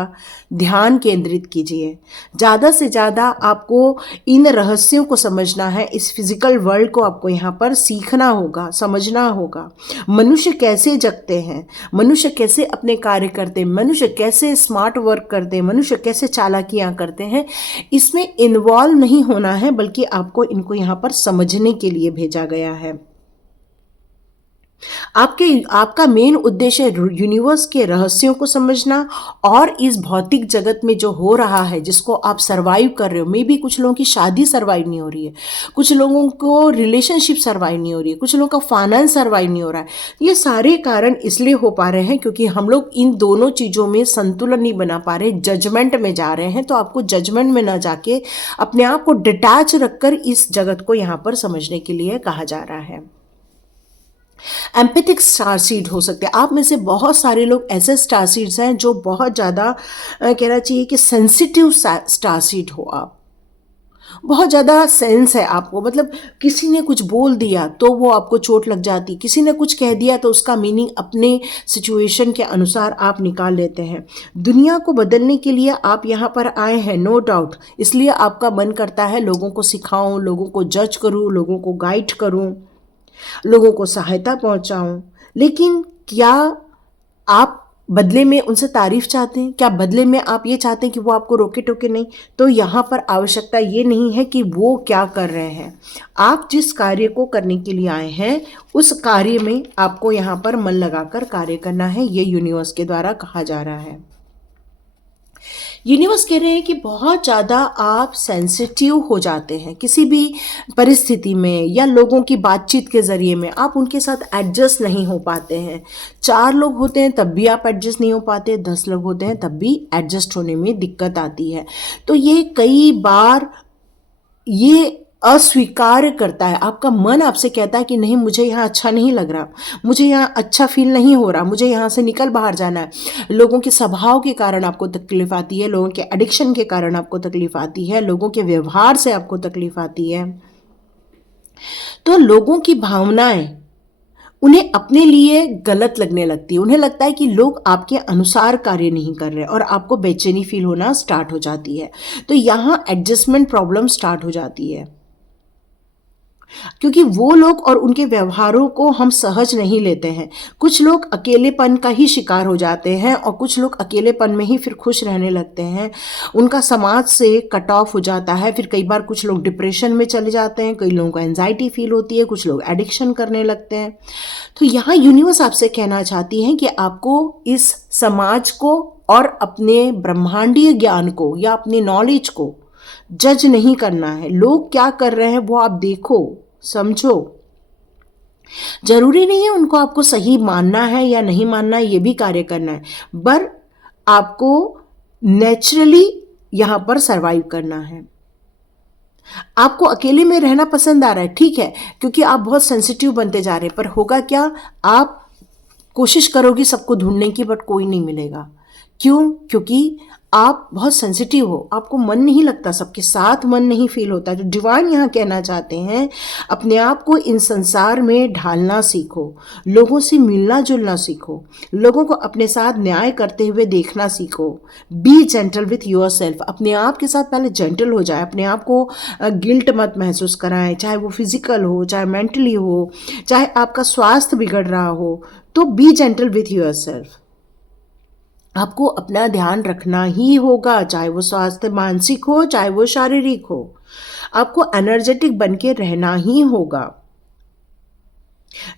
ध्यान केंद्रित कीजिए। ज़्यादा से ज़्यादा आपको इन रहस्यों को समझना है, इस फिजिकल वर्ल्ड को आपको यहाँ पर सीखना होगा, समझना होगा। मनुष्य कैसे जगते हैं, मनुष्य कैसे अपने कार्य करते हैं, मनुष्य कैसे स्मार्ट वर्क करते हैं, मनुष्य कैसे चालाकियाँ करते हैं, इसमें इन्वॉल्व नहीं होना है, बल्कि आपको इनको यहाँ पर समझने के लिए भेजा गया है। आपका मेन उद्देश्य यूनिवर्स के रहस्यों को समझना और इस भौतिक जगत में जो हो रहा है जिसको आप सरवाइव कर रहे हो। मे बी कुछ लोगों की शादी सरवाइव नहीं हो रही है, कुछ लोगों को रिलेशनशिप सरवाइव नहीं हो रही है, कुछ लोगों का फाइनेंस सरवाइव नहीं हो रहा है। ये सारे कारण इसलिए हो पा रहे हैं क्योंकि हम लोग इन दोनों चीज़ों में संतुलन नहीं बना पा रहे, जजमेंट में जा रहे हैं। तो आपको जजमेंट में ना जाके अपने आप को डिटैच रखकर इस जगत को यहाँ पर समझने के लिए कहा जा रहा है। एम्पैथिक स्टार सीड हो सकते हैं। आप में से बहुत सारे लोग ऐसे स्टार सीड्स हैं जो बहुत ज़्यादा कहना चाहिए कि सेंसिटिव स्टार सीड हो। आप बहुत ज़्यादा सेंस है आपको, मतलब किसी ने कुछ बोल दिया तो वो आपको चोट लग जाती, किसी ने कुछ कह दिया तो उसका मीनिंग अपने सिचुएशन के अनुसार आप निकाल लेते हैं। दुनिया को बदलने के लिए आप यहाँ पर आए हैं, नो डाउट। इसलिए आपका मन करता है लोगों को सिखाऊं, लोगों को जज करूं, लोगों को गाइड करूं, लोगों को सहायता पहुंचाऊं। लेकिन क्या आप बदले में उनसे तारीफ चाहते हैं? क्या बदले में आप ये चाहते हैं कि वो आपको रोके टोके? नहीं। तो यहाँ पर आवश्यकता ये नहीं है कि वो क्या कर रहे हैं। आप जिस कार्य को करने के लिए आए हैं उस कार्य में आपको यहाँ पर मन लगाकर कार्य करना है। ये यूनिवर्स के द्वारा कहा जा रहा है। यूनिवर्स कह रहे हैं कि बहुत ज़्यादा आप सेंसिटिव हो जाते हैं किसी भी परिस्थिति में या लोगों की बातचीत के ज़रिए में आप उनके साथ एडजस्ट नहीं हो पाते हैं। 4 लोग होते हैं तब भी आप एडजस्ट नहीं हो पाते, 10 लोग होते हैं तब भी एडजस्ट होने में दिक्कत आती है। तो ये कई बार ये अस्वीकार करता है। आपका मन आपसे कहता है कि नहीं, मुझे यहाँ अच्छा नहीं लग रहा, मुझे यहाँ अच्छा फील नहीं हो रहा, मुझे यहाँ से निकल बाहर जाना है। लोगों के स्वभाव के कारण आपको तकलीफ आती है, लोगों के एडिक्शन के कारण आपको तकलीफ आती है, लोगों के व्यवहार से आपको तकलीफ आती है। तो लोगों की भावनाएं उन्हें अपने लिए गलत लगने लगती है। उन्हें लगता है कि लोग आपके अनुसार कार्य नहीं कर रहे और आपको बेचैनी फील होना स्टार्ट हो जाती है। तो यहाँ एडजस्टमेंट प्रॉब्लम स्टार्ट हो जाती है क्योंकि वो लोग और उनके व्यवहारों को हम सहज नहीं लेते हैं। कुछ लोग अकेलेपन का ही शिकार हो जाते हैं और कुछ लोग अकेलेपन में ही फिर खुश रहने लगते हैं। उनका समाज से कट ऑफ हो जाता है। फिर कई बार कुछ लोग डिप्रेशन में चले जाते हैं, कई लोगों को एंजाइटी फील होती है, कुछ लोग एडिक्शन करने लगते हैं। तो यहाँ यूनिवर्स आपसे कहना चाहती है कि आपको इस समाज को और अपने ब्रह्मांडीय ज्ञान को या अपने नॉलेज को जज नहीं करना है। लोग क्या कर रहे हैं वो आप देखो, समझो। जरूरी नहीं है उनको आपको सही मानना है या नहीं मानना है, ये भी कार्य करना है, पर आपको नेचुरली यहां पर सरवाइव करना है। आपको अकेले में रहना पसंद आ रहा है, ठीक है, क्योंकि आप बहुत सेंसिटिव बनते जा रहे हैं। पर होगा क्या, आप कोशिश करोगे सबको ढूंढने की बट कोई नहीं मिलेगा। क्यों? क्योंकि आप बहुत सेंसिटिव हो, आपको मन नहीं लगता, सबके साथ मन नहीं फील होता। जो डिवाइन यहाँ कहना चाहते हैं, अपने आप को इन संसार में ढालना सीखो, लोगों से मिलना जुलना सीखो, लोगों को अपने साथ न्याय करते हुए देखना सीखो। B gentle with your self. अपने आप के साथ पहले जेंटल हो जाए, अपने आप को गिल्ट मत महसूस कराएं, चाहे वो फिजिकल हो, चाहे मेंटली हो, चाहे आपका स्वास्थ्य बिगड़ रहा हो। तो B gentle with your self. आपको अपना ध्यान रखना ही होगा, चाहे वो स्वास्थ्य मानसिक हो चाहे वो शारीरिक हो। आपको एनर्जेटिक बन के रहना ही होगा।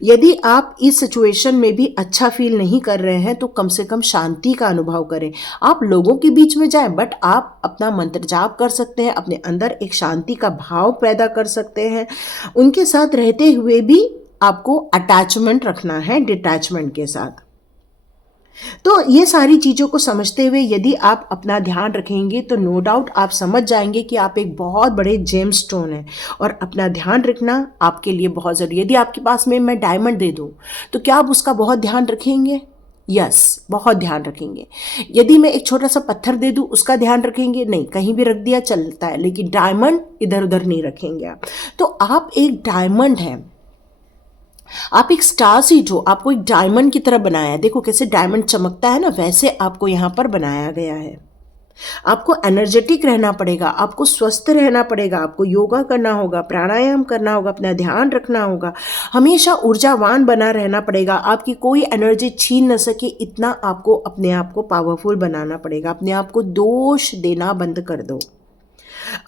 यदि आप इस सिचुएशन में भी अच्छा फील नहीं कर रहे हैं तो कम से कम शांति का अनुभव करें। आप लोगों के बीच में जाएं, बट आप अपना मंत्र जाप कर सकते हैं, अपने अंदर एक शांति का भाव पैदा कर सकते हैं। उनके साथ रहते हुए भी आपको अटैचमेंट रखना है डिटैचमेंट के साथ। तो ये सारी चीज़ों को समझते हुए यदि आप अपना ध्यान रखेंगे तो नो डाउट आप समझ जाएंगे कि आप एक बहुत बड़े जेम स्टोन हैं और अपना ध्यान रखना आपके लिए बहुत ज़रूरी है। यदि आपके पास में मैं डायमंड दे दूं तो क्या आप उसका बहुत ध्यान रखेंगे? यस, बहुत ध्यान रखेंगे। यदि मैं एक छोटा सा पत्थर दे दूं उसका ध्यान रखेंगे? नहीं, कहीं भी रख दिया चलता है, लेकिन डायमंड इधर उधर नहीं रखेंगे आप। तो आप एक डायमंड हैं, आप एक स्टार सीड हो, आपको एक डायमंड की तरह बनाया है। देखो कैसे डायमंड चमकता है ना, वैसे आपको यहाँ पर बनाया गया है। आपको एनर्जेटिक रहना पड़ेगा, आपको स्वस्थ रहना पड़ेगा, आपको योगा करना होगा, प्राणायाम करना होगा, अपना ध्यान रखना होगा, हमेशा ऊर्जावान बना रहना पड़ेगा। आपकी कोई एनर्जी छीन न सके, इतना आपको अपने आप को पावरफुल बनाना पड़ेगा। अपने आप को दोष देना बंद कर दो।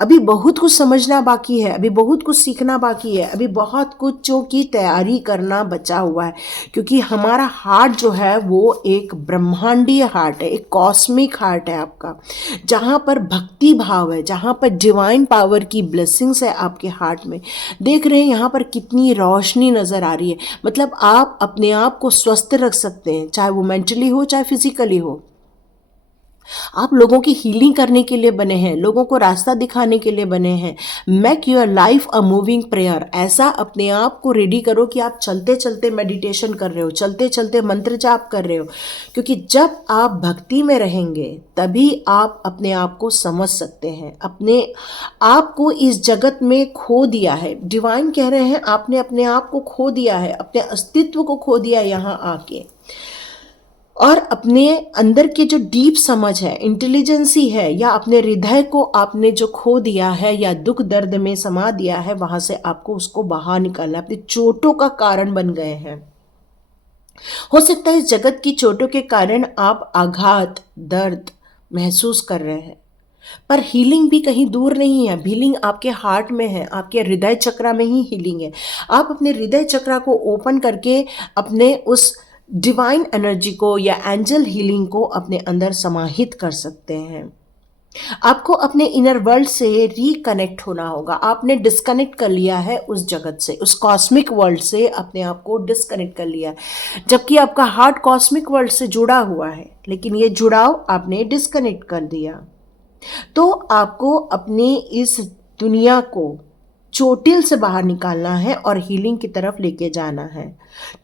अभी बहुत कुछ समझना बाकी है, अभी बहुत कुछ सीखना बाकी है, अभी बहुत कुछों की तैयारी करना बचा हुआ है, क्योंकि हमारा हार्ट जो है वो एक ब्रह्मांडीय हार्ट है, एक कॉस्मिक हार्ट है आपका, जहाँ पर भक्ति भाव है, जहाँ पर डिवाइन पावर की ब्लेसिंग्स है आपके हार्ट में। देख रहे हैं यहाँ पर कितनी रोशनी नज़र आ रही है। मतलब आप अपने आप को स्वस्थ रख सकते हैं, चाहे वो मेंटली हो चाहे फिजिकली हो। आप लोगों की हीलिंग करने के लिए बने हैं, लोगों को रास्ता दिखाने के लिए बने हैं। Make your life a moving prayer. ऐसा अपने आप को रेडी करो कि आप चलते चलते मेडिटेशन कर रहे हो, चलते चलते मंत्र जाप कर रहे हो, क्योंकि जब आप भक्ति में रहेंगे तभी आप अपने आप को समझ सकते हैं। अपने आप को इस जगत में खो दिया है, डिवाइन कह रहे हैं आपने अपने आप को खो दिया है, अपने अस्तित्व को खो दिया यहाँ आके, और अपने अंदर के जो डीप समझ है, इंटेलिजेंसी है, या अपने हृदय को आपने जो खो दिया है या दुख दर्द में समा दिया है, वहां से आपको उसको बाहर निकालना है। अपनी चोटों का कारण बन गए हैं। हो सकता है इस जगत की चोटों के कारण आप आघात, दर्द महसूस कर रहे हैं, पर हीलिंग भी कहीं दूर नहीं है। हीलिंग आपके हार्ट में है, आपके हृदय चक्र में ही हीलिंग है। आप अपने हृदय चक्र को ओपन करके अपने उस डिवाइन एनर्जी को या एंजल हीलिंग को अपने अंदर समाहित कर सकते हैं। आपको अपने इनर वर्ल्ड से रिकनेक्ट होना होगा। आपने डिस्कनेक्ट कर लिया है उस जगत से, उस कॉस्मिक वर्ल्ड से अपने आप को डिस्कनेक्ट कर लिया, जबकि आपका हार्ट कॉस्मिक वर्ल्ड से जुड़ा हुआ है, लेकिन ये जुड़ाव आपने डिस्कनेक्ट कर दिया। तो आपको अपनी इस दुनिया को चोटिल से बाहर निकालना है और हीलिंग की तरफ लेके जाना है।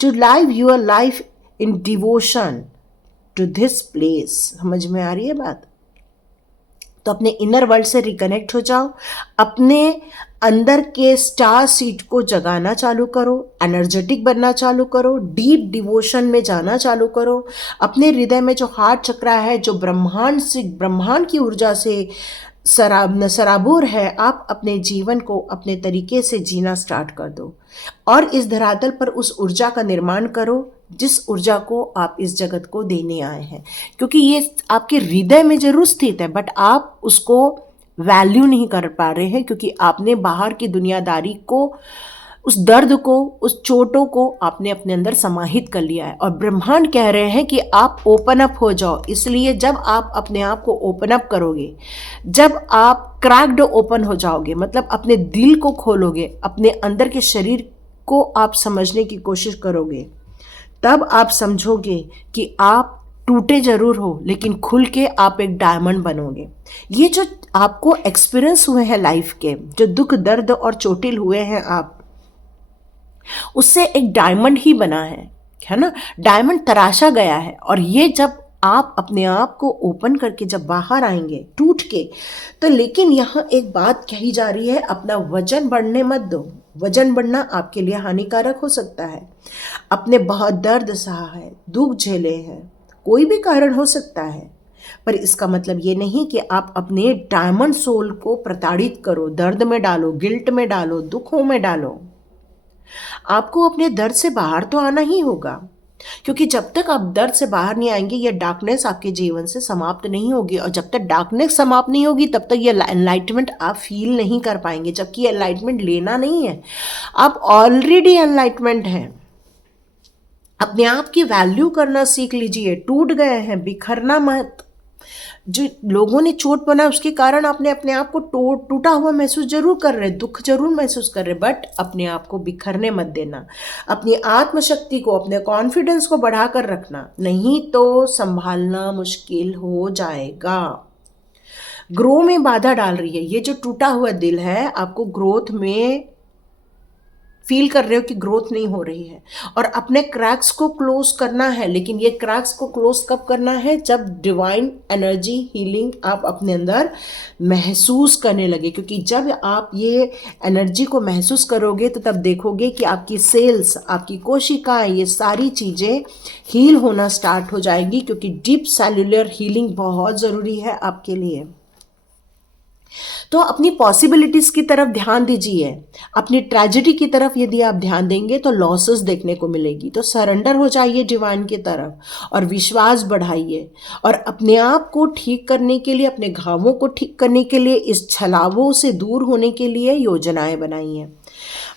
To live your life in devotion to this place. समझ में आ रही है बात? तो अपने इनर वर्ल्ड से रिकनेक्ट हो जाओ, अपने अंदर के स्टार सीड को जगाना चालू करो, एनर्जेटिक बनना चालू करो, डीप डिवोशन में जाना चालू करो। अपने हृदय में जो हार्ट चक्र है, जो ब्रह्मांड की ऊर्जा से सराबोर है, आप अपने जीवन को अपने तरीके से जीना स्टार्ट कर दो और इस धरातल पर उस ऊर्जा का निर्माण करो जिस ऊर्जा को आप इस जगत को देने आए हैं, क्योंकि ये आपके हृदय में जरूर स्थित है, बट आप उसको वैल्यू नहीं कर पा रहे हैं, क्योंकि आपने बाहर की दुनियादारी को, उस दर्द को, उस चोटों को आपने अपने अंदर समाहित कर लिया है। और ब्रह्मांड कह रहे हैं कि आप ओपन अप हो जाओ। इसलिए जब आप अपने आप को ओपन अप करोगे, जब आप क्रैक्ड ओपन हो जाओगे, मतलब अपने दिल को खोलोगे, अपने अंदर के शरीर को आप समझने की कोशिश करोगे, तब आप समझोगे कि आप टूटे जरूर हो, लेकिन खुल के आप एक डायमंड बनोगे। ये जो आपको एक्सपीरियंस हुए हैं लाइफ के, जो दुख दर्द और चोटिल हुए हैं आप, उससे एक डायमंड ही बना है ना? डायमंड तराशा गया है। और ये जब आप अपने आप को ओपन करके जब बाहर आएंगे टूट के, तो लेकिन यहाँ एक बात कही जा रही है, अपना वजन बढ़ने मत दो। वजन बढ़ना आपके लिए हानिकारक हो सकता है। अपने बहुत दर्द सहा है, दुख झेले हैं, कोई भी कारण हो सकता है, पर इसका मतलब ये नहीं कि आप अपने डायमंड सोल को प्रताड़ित करो, दर्द में डालो, गिल्ट में डालो, दुखों में डालो। आपको अपने दर्द से बाहर तो आना ही होगा, क्योंकि जब तक आप दर्द से बाहर नहीं आएंगे, ये डार्कनेस आपके जीवन से समाप्त नहीं होगी, और जब तक डार्कनेस समाप्त नहीं होगी तब तक ये एनलाइटमेंट आप फील नहीं कर पाएंगे। जबकि एनलाइटमेंट लेना नहीं है, आप ऑलरेडी एनलाइटमेंट हैं। अपने आप की वैल्यू करना सीख लीजिए। टूट गए हैं, बिखरना मत। जो लोगों ने चोट बना उसके कारण आपने अपने आप को टूटा हुआ महसूस जरूर कर रहे, दुख जरूर महसूस कर रहे, बट अपने आप को बिखरने मत देना। अपनी आत्मशक्ति को, अपने कॉन्फिडेंस को बढ़ाकर रखना, नहीं तो संभालना मुश्किल हो जाएगा। ग्रो में बाधा डाल रही है ये जो टूटा हुआ दिल है, आपको ग्रोथ में फील कर रहे हो कि ग्रोथ नहीं हो रही है, और अपने क्रैक्स को क्लोज करना है। लेकिन ये क्रैक्स को क्लोज कब करना है? जब डिवाइन एनर्जी हीलिंग आप अपने अंदर महसूस करने लगे, क्योंकि जब आप ये एनर्जी को महसूस करोगे तो तब देखोगे कि आपकी सेल्स, आपकी कोशिकाएं, ये सारी चीज़ें हील होना स्टार्ट हो जाएगी, क्योंकि डीप सेल्युलर हीलिंग बहुत ज़रूरी है आपके लिए। तो अपनी पॉसिबिलिटीज़ की तरफ ध्यान दीजिए। अपनी ट्रेजेडी की तरफ यदि आप ध्यान देंगे तो लॉसेस देखने को मिलेगी। तो सरेंडर हो जाइए डिवाइन की तरफ और विश्वास बढ़ाइए और अपने आप को ठीक करने के लिए, अपने घावों को ठीक करने के लिए, इस छलावों से दूर होने के लिए योजनाएं बनाइए।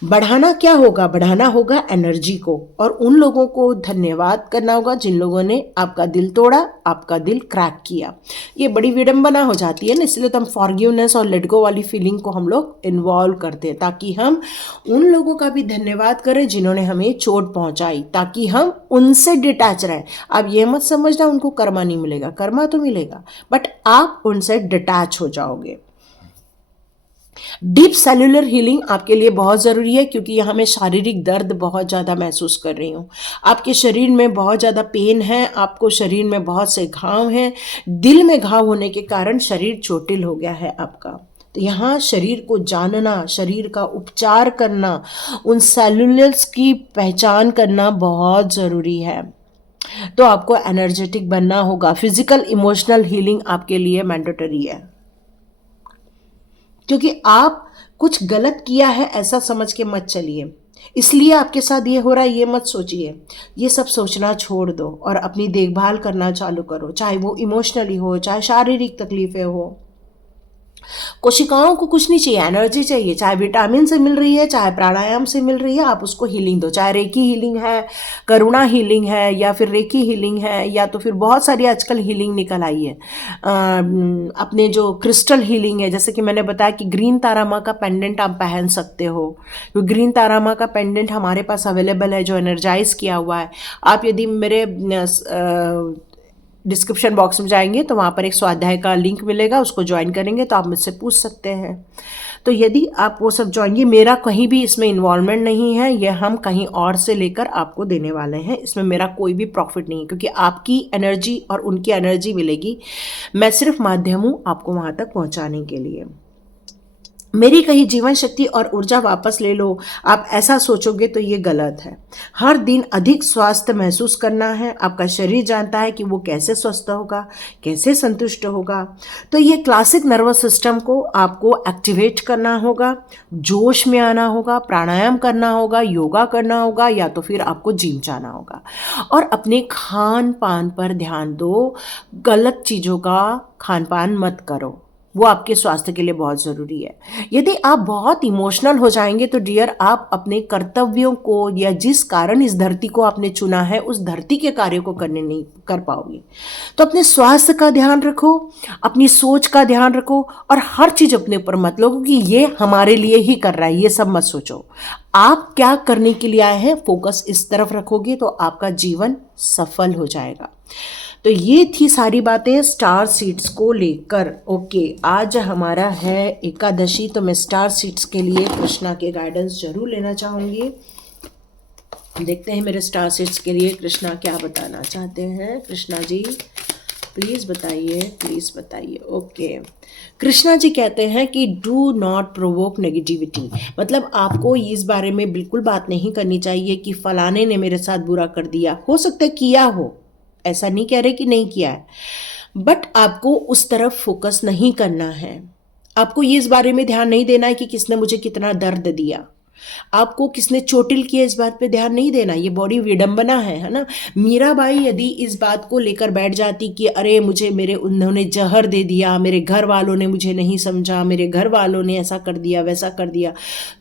बढ़ाना क्या होगा? बढ़ाना होगा एनर्जी को, और उन लोगों को धन्यवाद करना होगा जिन लोगों ने आपका दिल तोड़ा, आपका दिल क्रैक किया। ये बड़ी विडंबना हो जाती है ना, इसलिए तो हम फॉरगिवनेस और लेट गो वाली फीलिंग को हम लोग इन्वॉल्व करते हैं, ताकि हम उन लोगों का भी धन्यवाद करें जिन्होंने हमें चोट पहुंचाई, ताकि हम उनसे डिटैच रहें। आप ये मत समझना उनको कर्मा नहीं मिलेगा, कर्मा तो मिलेगा, बट आप उनसे डिटैच हो जाओगे। डीप सेल्यूलर हीलिंग आपके लिए बहुत ज़रूरी है, क्योंकि यहाँ मैं शारीरिक दर्द बहुत ज़्यादा महसूस कर रही हूँ। आपके शरीर में बहुत ज़्यादा पेन है, आपको शरीर में बहुत से घाव हैं, दिल में घाव होने के कारण शरीर चोटिल हो गया है आपका। तो यहाँ शरीर को जानना, शरीर का उपचार करना, उन सेल्यूलर्स की पहचान करना बहुत ज़रूरी है। तो आपको एनर्जेटिक बनना होगा। फिजिकल इमोशनल हीलिंग आपके लिए मैंडेटरी है, क्योंकि आप कुछ गलत किया है ऐसा समझ के मत चलिए, इसलिए आपके साथ ये हो रहा है ये मत सोचिए। ये सब सोचना छोड़ दो और अपनी देखभाल करना चालू करो, चाहे वो इमोशनली हो, चाहे शारीरिक तकलीफें हो। कोशिकाओं को कुछ नहीं चाहिए, एनर्जी चाहिए, चाहे विटामिन से मिल रही है, चाहे प्राणायाम से मिल रही है, आप उसको हीलिंग दो। चाहे रेकी हीलिंग है, करुणा हीलिंग है, या फिर रेकी हीलिंग है, या तो फिर बहुत सारी आजकल हीलिंग निकल आई है। अपने जो क्रिस्टल हीलिंग है, जैसे कि मैंने बताया कि ग्रीन तारा माँ का पेंडेंट आप पहन सकते हो, तो ग्रीन तारा माँ का पेंडेंट हमारे पास अवेलेबल है जो एनर्जाइज किया हुआ है। आप यदि मेरे डिस्क्रिप्शन बॉक्स में जाएंगे तो वहाँ पर एक स्वाध्याय का लिंक मिलेगा, उसको ज्वाइन करेंगे तो आप मुझसे पूछ सकते हैं। तो यदि आप वो सब ज्वाइन, ये मेरा कहीं भी इसमें इन्वॉल्वमेंट नहीं है, ये हम कहीं और से लेकर आपको देने वाले हैं, इसमें मेरा कोई भी प्रॉफिट नहीं है, क्योंकि आपकी एनर्जी और उनकी एनर्जी मिलेगी, मैं सिर्फ माध्यम हूँ आपको वहाँ तक पहुँचाने के लिए। मेरी कही जीवन शक्ति और ऊर्जा वापस ले लो, आप ऐसा सोचोगे तो ये गलत है। हर दिन अधिक स्वास्थ्य महसूस करना है, आपका शरीर जानता है कि वो कैसे स्वस्थ होगा, कैसे संतुष्ट होगा। तो ये क्लासिक नर्वस सिस्टम को आपको एक्टिवेट करना होगा, जोश में आना होगा, प्राणायाम करना होगा, योगा करना होगा, या तो फिर आपको जिम जाना होगा। और अपने खान पान पर ध्यान दो, गलत चीज़ों का खान पान मत करो, वो आपके स्वास्थ्य के लिए बहुत ज़रूरी है। यदि आप बहुत इमोशनल हो जाएंगे तो डियर, आप अपने कर्तव्यों को या जिस कारण इस धरती को आपने चुना है उस धरती के कार्य को करने नहीं कर पाओगे। तो अपने स्वास्थ्य का ध्यान रखो, अपनी सोच का ध्यान रखो, और हर चीज़ अपने ऊपर मत लो कि ये हमारे लिए ही कर रहा है, ये सब मत सोचो। आप क्या करने के लिए आए हैं, फोकस इस तरफ रखोगे तो आपका जीवन सफल हो जाएगा। तो ये थी सारी बातें स्टार सीड्स को लेकर। ओके, आज हमारा है एकादशी, तो मैं स्टार सीड्स के लिए कृष्णा के गाइडेंस जरूर लेना चाहूँगी। देखते हैं मेरे स्टार सीड्स के लिए कृष्णा क्या बताना चाहते हैं। कृष्णा जी प्लीज़ बताइए, प्लीज़ बताइए। ओके, कृष्णा जी कहते हैं कि डू नॉट प्रोवोक नेगेटिविटी, मतलब आपको इस बारे में बिल्कुल बात नहीं करनी चाहिए कि फलाने ने मेरे साथ बुरा कर दिया। हो सकता है किया हो, ऐसा नहीं कह रहे कि नहीं किया है, बट आपको उस तरफ फोकस नहीं करना है। आपको ये इस बारे में ध्यान नहीं देना है कि किसने मुझे कितना दर्द दिया, आपको किसने चोटिल किया, इस बात पे ध्यान नहीं देना। ये बड़ी विडंबना है ना। मीराबाई यदि इस बात को लेकर बैठ जाती कि अरे मुझे उन्होंने जहर दे दिया, मेरे घर वालों ने मुझे नहीं समझा, मेरे घर वालों ने ऐसा कर दिया वैसा कर दिया,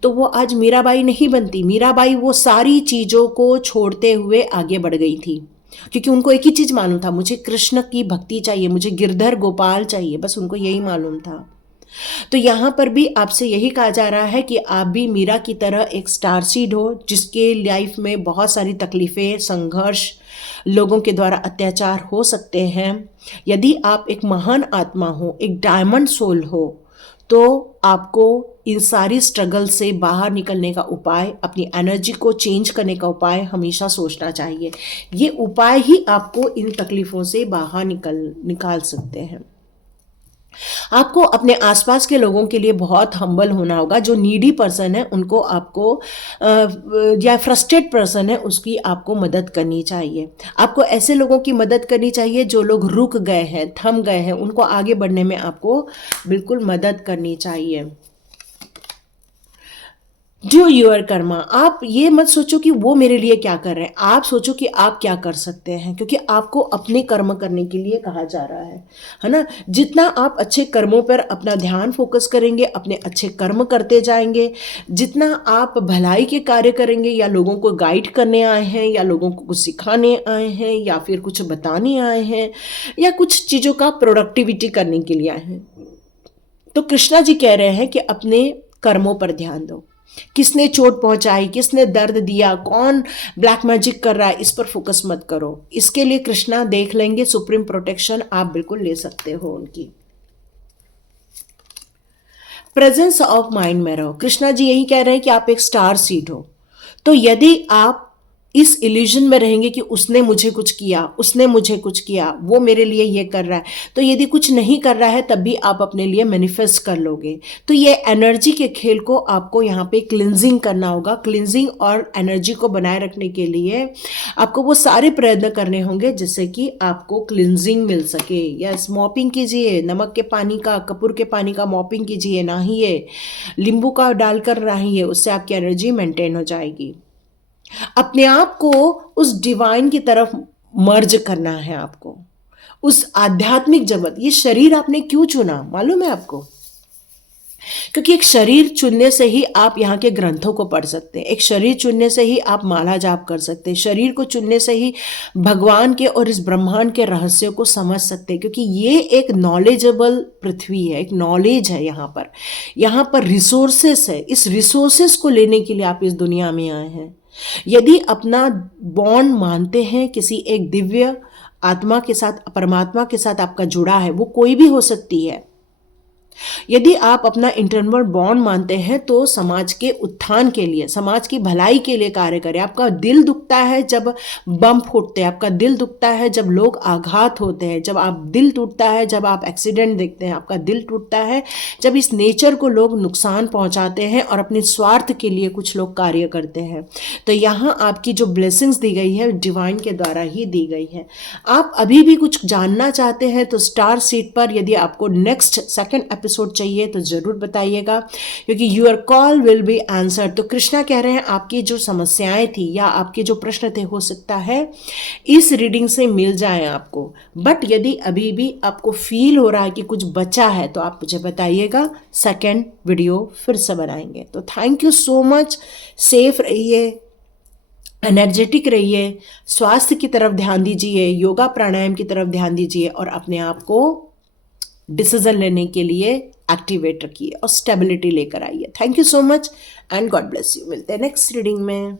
तो वो आज मीराबाई नहीं बनती। मीराबाई वो सारी चीज़ों को छोड़ते हुए आगे बढ़ गई थी, क्योंकि उनको एक ही चीज़ मालूम था, मुझे कृष्ण की भक्ति चाहिए, मुझे गिरधर गोपाल चाहिए, बस उनको यही मालूम था। तो यहाँ पर भी आपसे यही कहा जा रहा है कि आप भी मीरा की तरह एक स्टार सीड हो, जिसके लाइफ में बहुत सारी तकलीफ़ें, संघर्ष, लोगों के द्वारा अत्याचार हो सकते हैं। यदि आप एक महान आत्मा हो, एक डायमंड सोल हो, तो आपको इन सारी स्ट्रगल से बाहर निकलने का उपाय, अपनी एनर्जी को चेंज करने का उपाय हमेशा सोचना चाहिए। ये उपाय ही आपको इन तकलीफ़ों से बाहर निकाल सकते हैं। आपको अपने आसपास के लोगों के लिए बहुत हम्बल होना होगा। जो नीडी पर्सन है उनको आपको या फ्रस्ट्रेट पर्सन है उसकी आपको मदद करनी चाहिए। आपको ऐसे लोगों की मदद करनी चाहिए जो लोग रुक गए हैं, थम गए हैं, उनको आगे बढ़ने में आपको बिल्कुल मदद करनी चाहिए। Do your Karma. आप ये मत सोचो कि वो मेरे लिए क्या कर रहे हैं, आप सोचो कि आप क्या कर सकते हैं, क्योंकि आपको अपने कर्म करने के लिए कहा जा रहा है ना। जितना आप अच्छे कर्मों पर अपना ध्यान फोकस करेंगे, अपने अच्छे कर्म करते जाएंगे, जितना आप भलाई के कार्य करेंगे, या लोगों को गाइड करने आए हैं, या लोगों को कुछ सिखाने आए हैं, या फिर कुछ बताने आए हैं, या कुछ चीज़ों का प्रोडक्टिविटी करने के लिए आए हैं, तो कृष्णा जी कह रहे हैं कि अपने कर्मों पर ध्यान दो। किसने चोट पहुंचाई, किसने दर्द दिया, कौन ब्लैक मैजिक कर रहा है, इस पर फोकस मत करो। इसके लिए कृष्णा देख लेंगे, सुप्रीम प्रोटेक्शन आप बिल्कुल ले सकते हो उनकी। प्रेजेंस ऑफ माइंड में रहो। कृष्णा जी यही कह रहे हैं कि आप एक स्टार सीड हो। तो यदि आप इस इल्यूजन में रहेंगे कि उसने मुझे कुछ किया, उसने मुझे कुछ किया, वो मेरे लिए ये कर रहा है, तो यदि कुछ नहीं कर रहा है तब भी आप अपने लिए मैनिफेस्ट कर लोगे। तो ये एनर्जी के खेल को आपको यहाँ पे क्लिनजिंग करना होगा। क्लिनजिंग और एनर्जी को बनाए रखने के लिए आपको वो सारे प्रयत्न करने होंगे जिससे कि आपको क्लिनजिंग मिल सके। यस, मॉपिंग कीजिए, नमक के पानी का, कपूर के पानी का मॉपिंग कीजिए, नहाइए, नींबू का डालकर नहाइए, उससे आपकी एनर्जी मेंटेन हो जाएगी। अपने आप को उस डिवाइन की तरफ मर्ज करना है आपको, उस आध्यात्मिक जगत। ये शरीर आपने क्यों चुना मालूम है आपको? क्योंकि एक शरीर चुनने से ही आप यहाँ के ग्रंथों को पढ़ सकते हैं, एक शरीर चुनने से ही आप माला जाप कर सकते हैं, शरीर को चुनने से ही भगवान के और इस ब्रह्मांड के रहस्यों को समझ सकते हैं। क्योंकि ये एक नॉलेजेबल पृथ्वी है, एक नॉलेज है यहाँ पर रिसोर्सेस है। इस रिसोर्सेस को लेने के लिए आप इस दुनिया में आए हैं। यदि अपना बॉन्ड मानते हैं किसी एक दिव्य आत्मा के साथ, परमात्मा के साथ आपका जुड़ा है, वो कोई भी हो सकती है। यदि आप अपना इंटरनल बॉन्ड मानते हैं तो समाज के उत्थान के लिए, समाज की भलाई के लिए कार्य करें। आपका दिल दुखता है जब बम फूटते हैं, आपका दिल दुखता है जब लोग आघात होते हैं, जब आप दिल टूटता है जब आप एक्सीडेंट देखते हैं, आपका दिल टूटता है जब इस नेचर को लोग नुकसान पहुंचाते हैं और अपने स्वार्थ के लिए कुछ लोग कार्य करते हैं। तो यहाँ आपकी जो ब्लेसिंग्स दी गई है डिवाइन के द्वारा ही दी गई है। आप अभी भी कुछ जानना चाहते हैं तो स्टार सीट पर यदि आपको नेक्स्ट सेकंड एपिसोड चाहिए तो जरूर बताइएगा, क्योंकि your call will be answer. तो कृष्णा कह रहे हैं आपकी जो समस्याएं थी या आपके जो प्रश्न थे हो सकता है इस रीडिंग से मिल जाए आपको। बट यदि अभी भी आपको फील हो रहा है कि कुछ बचा है तो आप मुझे बताइएगा, सेकेंड वीडियो फिर से बनाएंगे। तो thank you so much. Safe रहिए, एनर्जेटिक रहिए, स्वास्थ्य की तरफ ध्यान दीजिए, योगा प्राणायाम की तरफ ध्यान दीजिए और अपने आप को डिसीजन लेने के लिए एक्टिवेट रखिए और स्टेबिलिटी लेकर आइए। Thank you so much and God bless you. मिलते हैं नेक्स्ट रीडिंग में।